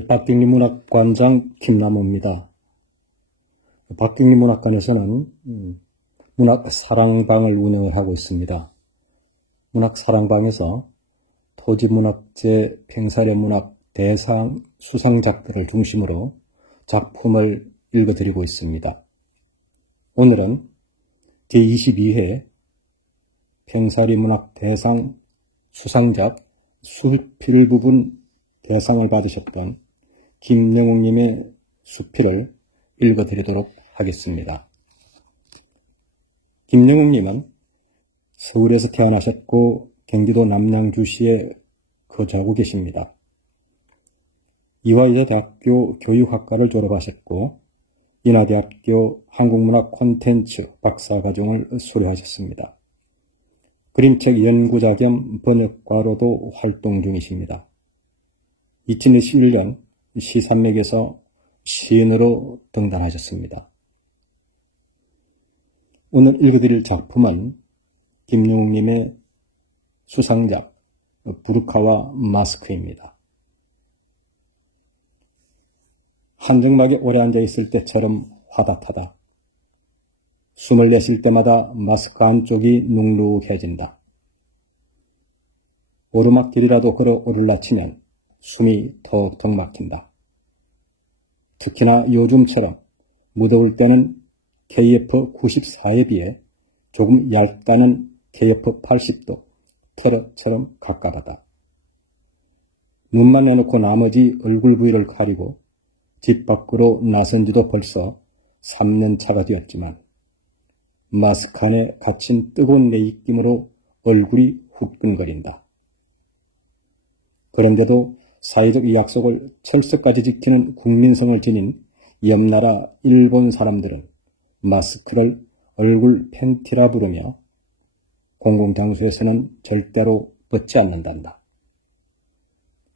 박경리 문학관장 김남호입니다. 박경리 문학관에서는 문학사랑방을 운영하고 있습니다. 문학사랑방에서 토지문학재 평사례문학 대상 수상작들을 중심으로 작품을 읽어드리고 있습니다. 오늘은 제22회 평사례문학 대상 수상작 수필 부분 대상을 받으셨던 김영웅님의 수필을 읽어드리도록 하겠습니다. 김영웅님은 서울에서 태어나셨고 경기도 남양주시에 거주하고 계십니다. 이화여자대학교 교육학과를 졸업하셨고 인하대학교 한국문학 콘텐츠 박사과정을 수료하셨습니다. 그림책 연구자 겸 번역가로도 활동 중이십니다. 2021년 시산맥에서 시인으로 등단하셨습니다. 오늘 읽어드릴 작품은 김영웅님의 수상작 부르카와 마스크입니다. 한정막에 오래 앉아있을 때처럼 화닥하다. 숨을 내쉴 때마다 마스크 안쪽이 눅눅해진다. 오르막길이라도 걸어 오르라치면 숨이 턱턱 막힌다. 특히나 요즘처럼 무더울 때는 KF94에 비해 조금 얇다는 KF80도 테러처럼 갑갑하다. 눈만 내놓고 나머지 얼굴 부위를 가리고 집 밖으로 나선 지도 벌써 3년 차가 되었지만 마스크 안에 갇힌 뜨거운 내 입김으로 얼굴이 후끈거린다. 그런데도 사회적 약속을 철석까지 지키는 국민성을 지닌 옆나라 일본 사람들은 마스크를 얼굴 팬티라 부르며 공공장소에서는 절대로 벗지 않는단다.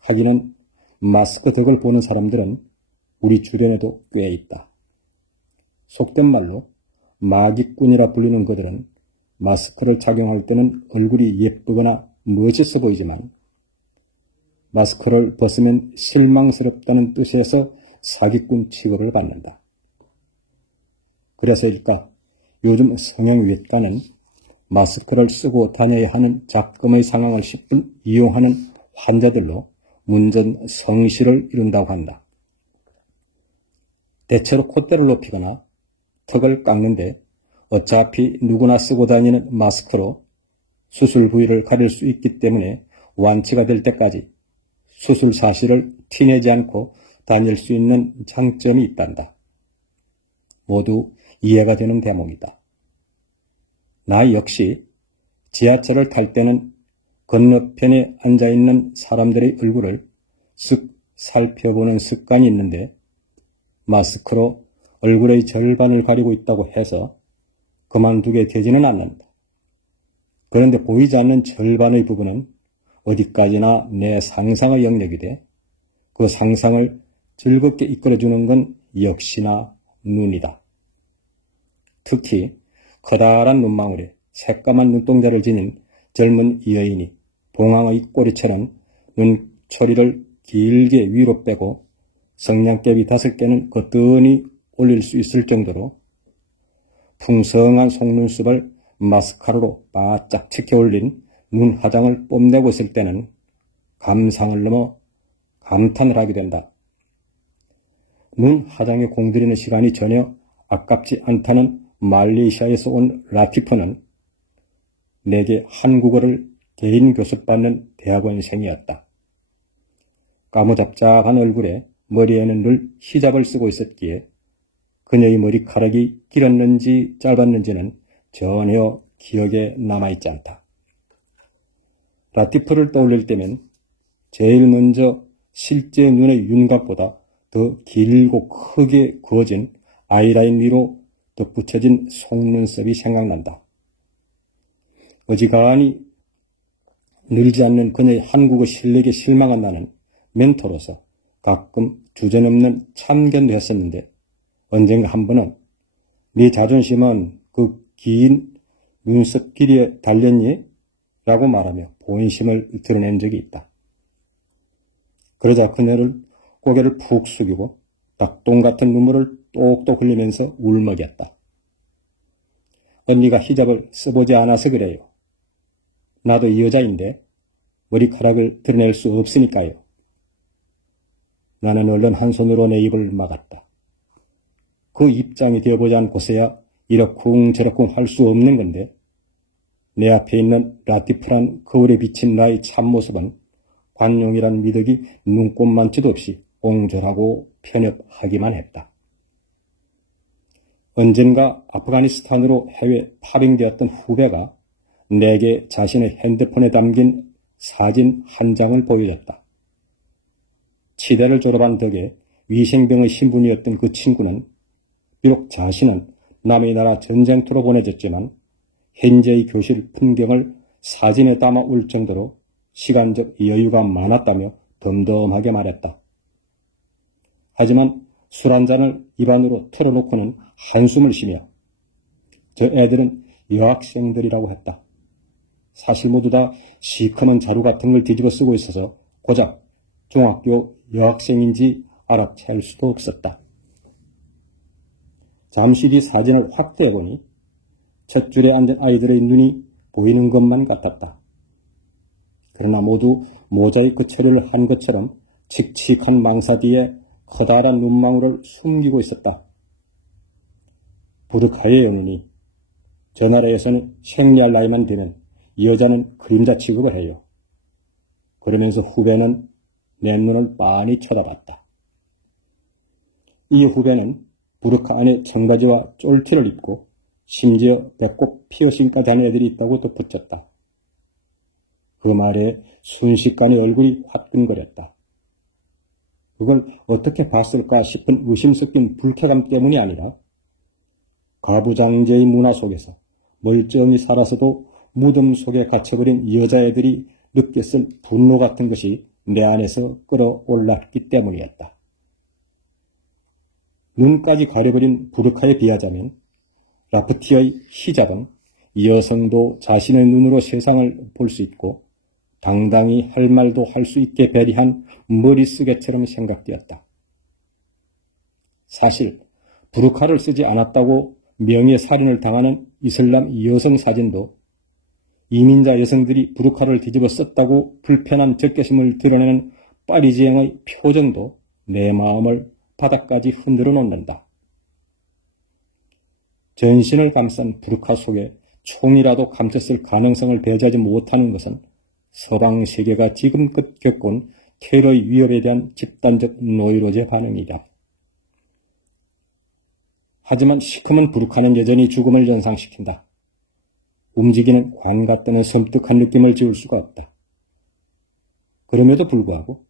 하기는 마스크 덕을 보는 사람들은 우리 주변에도 꽤 있다. 속된 말로 마기꾼이라 불리는 그들은 마스크를 착용할 때는 얼굴이 예쁘거나 멋있어 보이지만 마스크를 벗으면 실망스럽다는 뜻에서 사기꾼 취급을 받는다. 그래서일까 요즘 성형외과는 마스크를 쓰고 다녀야 하는 작금의 상황을 10분 이용하는 환자들로 문전 성시를 이룬다고 한다. 대체로 콧대를 높이거나 턱을 깎는데 어차피 누구나 쓰고 다니는 마스크로 수술 부위를 가릴 수 있기 때문에 완치가 될 때까지 수술 사실을 티내지 않고 다닐 수 있는 장점이 있단다. 모두 이해가 되는 대목이다. 나 역시 지하철을 탈 때는 건너편에 앉아있는 사람들의 얼굴을 쓱 살펴보는 습관이 있는데 마스크로 얼굴의 절반을 가리고 있다고 해서 그만두게 되지는 않는다. 그런데 보이지 않는 절반의 부분은 어디까지나 내 상상의 영역이 돼 그 상상을 즐겁게 이끌어주는 건 역시나 눈이다. 특히 커다란 눈망울에 새까만 눈동자를 지닌 젊은 여인이 봉황의 꼬리처럼 눈초리를 길게 위로 빼고 성냥개비 5개는 거뜬히 올릴 수 있을 정도로 풍성한 속눈썹을 마스카라로 바짝 치켜올린 눈 화장을 뽐내고 있을 때는 감상을 넘어 감탄을 하게 된다. 눈 화장에 공들이는 시간이 전혀 아깝지 않다는 말레이시아에서 온 라티프는 내게 한국어를 개인 교습받는 대학원생이었다. 까무잡잡한 얼굴에 머리에는 늘 히잡을 쓰고 있었기에 그녀의 머리카락이 길었는지 짧았는지는 전혀 기억에 남아있지 않다. 라티프를 떠올릴 때면 제일 먼저 실제 눈의 윤곽보다 더 길고 크게 그어진 아이라인 위로 덧붙여진 속눈썹이 생각난다. 어지간히 늘지 않는 그녀의 한국어 실력에 실망한 나는 멘토로서 가끔 주저넘는 참견도 했었는데 언젠가 한 번은 네 자존심은 그 긴 눈썹 길이에 달렸니? 라고 말하며 본심을 드러낸 적이 있다. 그러자 그녀를 고개를 푹 숙이고 닭똥 같은 눈물을 똑똑 흘리면서 울먹였다. 언니가 히잡을 써보지 않아서 그래요. 나도 여자인데 머리카락을 드러낼 수 없으니까요. 나는 얼른 한 손으로 내 입을 막았다. 그 입장이 되어보지 않고서야 이러쿵저러쿵 할 수 없는 건데 내 앞에 있는 라티프란 거울에 비친 나의 참모습은 관용이란 미덕이 눈꼽만치도 없이 옹졸하고 편협하기만 했다. 언젠가 아프가니스탄으로 해외 파병되었던 후배가 내게 자신의 핸드폰에 담긴 사진 한 장을 보여줬다. 치대를 졸업한 덕에 위생병의 신분이었던 그 친구는 비록 자신은 남의 나라 전쟁터로 보내졌지만 현재의 교실 풍경을 사진에 담아 올 정도로 시간적 여유가 많았다며 덤덤하게 말했다. 하지만 술 한 잔을 입안으로 틀어놓고는 한숨을 쉬며 저 애들은 여학생들이라고 했다. 사실 모두 다 시커먼 자루 같은 걸 뒤집어 쓰고 있어서 고작 중학교 여학생인지 알아챌 수도 없었다. 잠시 뒤 사진을 확대해보니 첫 줄에 앉은 아이들의 눈이 보이는 것만 같았다. 그러나 모두 모자이크 처리를 한 것처럼 칙칙한 망사 뒤에 커다란 눈망울을 숨기고 있었다. 부르카의 연인이 저 나라에서는 생리할 나이만 되면 여자는 그림자 취급을 해요. 그러면서 후배는 내 눈을 빤히 쳐다봤다. 이 후배는 부르카 안에 청바지와 쫄티를 입고 심지어 배꼽 피어싱까지 하는 애들이 있다고 덧붙였다. 그 말에 순식간에 얼굴이 화끈거렸다. 그걸 어떻게 봤을까 싶은 의심 섞인 불쾌감 때문이 아니라 가부장제의 문화 속에서 멀쩡히 살아서도 무덤 속에 갇혀버린 여자애들이 느꼈을 분노 같은 것이 내 안에서 끌어올랐기 때문이었다. 눈까지 가려버린 부르카에 비하자면 라프티의 히잡은 여성도 자신의 눈으로 세상을 볼 수 있고 당당히 할 말도 할 수 있게 배리한 머리쓰개처럼 생각되었다. 사실 부르카를 쓰지 않았다고 명예살인을 당하는 이슬람 여성 사진도 이민자 여성들이 부르카를 뒤집어 썼다고 불편한 적개심을 드러내는 파리지앵의 표정도 내 마음을 바닥까지 흔들어 놓는다. 전신을 감싼 부르카 속에 총이라도 감췄을 가능성을 배제하지 못하는 것은 서방 세계가 지금껏 겪은 테러의 위협에 대한 집단적 노이로제 반응이다. 하지만 시커먼 부르카는 여전히 죽음을 연상시킨다. 움직이는 관과 떠는 섬뜩한 느낌을 지울 수가 없다. 그럼에도 불구하고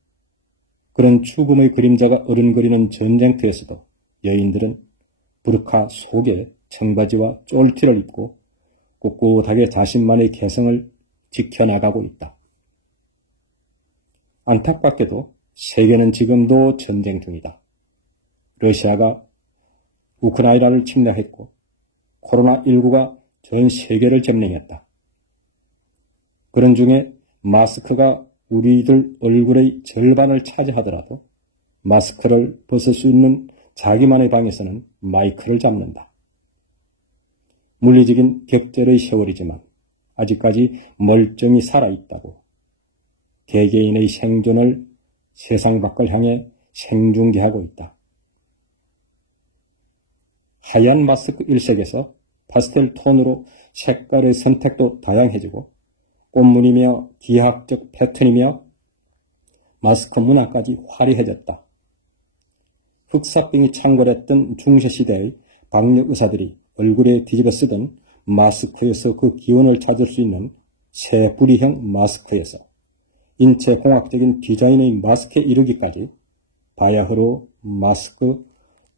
그런 죽음의 그림자가 어른거리는 전쟁터에서도 여인들은 부르카 속에 청바지와 쫄티를 입고 꿋꿋하게 자신만의 개성을 지켜나가고 있다. 안타깝게도 세계는 지금도 전쟁 중이다. 러시아가 우크라이나를 침략했고 코로나19가 전 세계를 점령했다. 그런 중에 마스크가 우리들 얼굴의 절반을 차지하더라도 마스크를 벗을 수 있는 자기만의 방에서는 마이크를 잡는다. 물리적인 격절의 세월이지만 아직까지 멀쩡히 살아있다고 개개인의 생존을 세상 밖을 향해 생중계하고 있다. 하얀 마스크 일색에서 파스텔 톤으로 색깔의 선택도 다양해지고 꽃무늬며 기하학적 패턴이며 마스크 문화까지 화려해졌다. 흑사병이 창궐했던 중세시대의 방역 의사들이 얼굴에 뒤집어 쓰던 마스크에서 그 기운을 찾을 수 있는 새 부리형 마스크에서 인체공학적인 디자인의 마스크에 이르기까지 바야흐로 마스크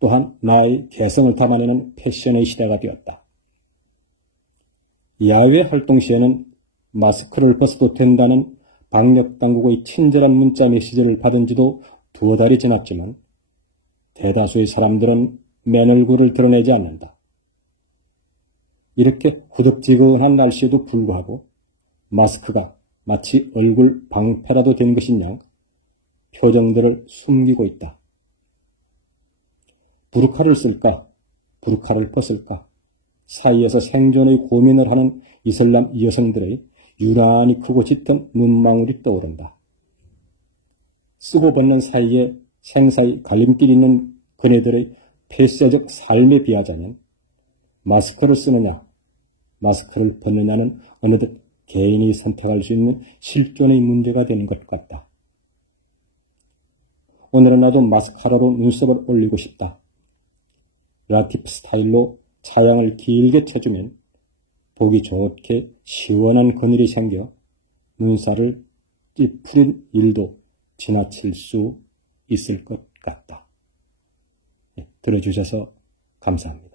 또한 나의 개성을 담아내는 패션의 시대가 되었다. 야외 활동 시에는 마스크를 벗어도 된다는 방역당국의 친절한 문자 메시지를 받은 지도 2달이 지났지만 대다수의 사람들은 맨 얼굴을 드러내지 않는다. 이렇게 후덥지근한 날씨에도 불구하고 마스크가 마치 얼굴 방패라도 된 것인 양 표정들을 숨기고 있다. 부르카를 쓸까? 부르카를 벗을까? 사이에서 생존의 고민을 하는 이슬람 여성들의 유난히 크고 짙은 눈망울이 떠오른다. 쓰고 벗는 사이에 생사의 갈림길이 있는 그네들의 폐쇄적 삶에 비하자면 마스크를 쓰느냐, 마스크를 벗느냐는 어느덧 개인이 선택할 수 있는 실존의 문제가 되는 것 같다. 오늘은 나도 마스카라로 눈썹을 올리고 싶다. 라티프 스타일로 차양을 길게 쳐주면 보기 좋게 시원한 그늘이 생겨 눈살을 찌푸린 일도 지나칠 수 있을 것 같다. 들어주셔서 감사합니다.